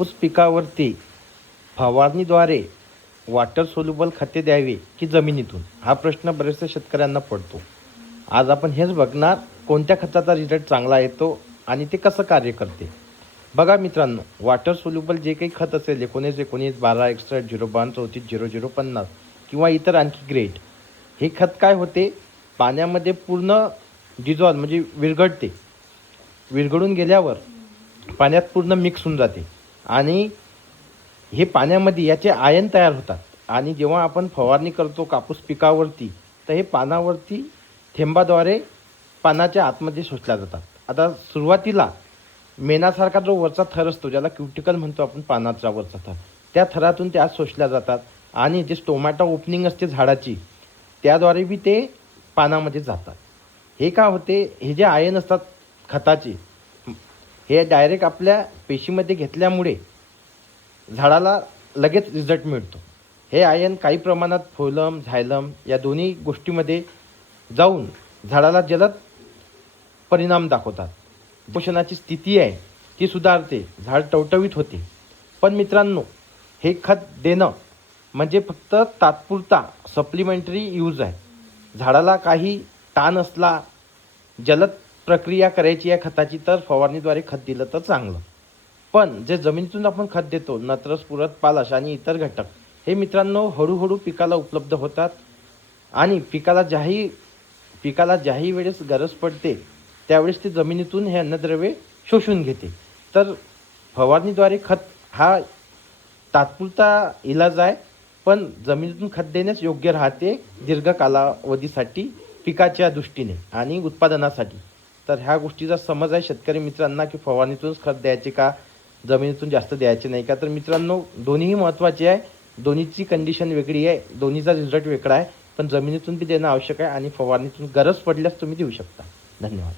ऊस पिकावरती फवारणीद्वारे water soluble खते द्यावी की जमिनीतून, हा प्रश्न बऱ्याचशा शेतकऱ्यांना पडतो. आज आपण हेच बघणार, कोणत्या खताचा रिझल्ट चांगला येतो आणि ते कसं कार्य करते. बघा मित्रांनो, वॉटर सोल्युबल जे काही खत असेल 19-19, 12 61, 0-52, 34, 00-50 किंवा इतर आणखी ग्रेड, हे खत काय होते, पाण्यामध्ये पूर्ण डिझॉल्व म्हणजे विरघळते. विरघळून गेल्यावर पाण्यात पूर्ण मिक्स होऊन जाते आणि हे पाण्यामध्ये याचे आयन तयार होतात आणि जेव्हा आपण फवारणी करतो कापूस पिकावरती, तर हे पानावरती थेंबाद्वारे पानाच्या आतमध्ये शोषल्या जातात. आता सुरुवातीला मेणासारखा जो वरचा थर असतो, ज्याला क्युटिकल म्हणतो आपण, पानाचा वरचा थर, त्या थरातून त्या शोषल्या जातात आणि जे स्टोमॅटो ओपनिंग असते झाडाची, त्याद्वारे बी ते पानामध्ये जातात. हे का होते, हे जे आयन असतात खताचे, हे डायरेक्ट आपल्या पेशीमध्ये घेतल्यामुळे झाडाला लगेच रिझल्ट मिळतो. हे आयन काही प्रमाणात फोलम, झायलम या दोन्ही गोष्टीमध्ये जाऊन झाडाला जलद परिणाम दाखवतात. पोषणाची स्थिती आहे ती सुधारते, झाड टवटवीत होते. पण मित्रांनो, हे खत देणं म्हणजे फक्त तात्पुरता सप्लिमेंटरी यूज आहे. झाडाला काही ताण असला, जलद प्रक्रिया करायची या खताची, तर फवारणीद्वारे खत दिलं तर चांगलं. पण जे जमिनीतून आपण खत देतो, नत्र, स्फुरद, पालाश आणि इतर घटक, हे मित्रांनो हळूहळू पिकाला उपलब्ध होतात आणि पिकाला ज्याही वेळेस गरज पडते त्यावेळेस ते जमिनीतून हे अन्नद्रव्ये शोषून घेते. तर फवारणीद्वारे खत हा तात्पुरता इलाज आहे, पण जमिनीतून खत देण्यास योग्य राहते दीर्घ कालावधीसाठी पिकाच्या दृष्टीने आणि उत्पादनासाठी. तर ह्या गोष्टीचा समज आहे शेतकरी मित्रांना की फवारणीतूनच खत द्यायचे का, जमिनीतून जास्त द्यायचे नाही का. तर मित्रांनो, दोन्हीही महत्त्वाचे आहे. दोन्हीची कंडिशन वेगळी आहे, दोन्हीचा रिझल्ट वेगळा आहे. पण जमिनीतून बी देणं आवश्यक आहे आणि फवारणीतून गरज पडल्यास तुम्ही देऊ शकता. धन्यवाद.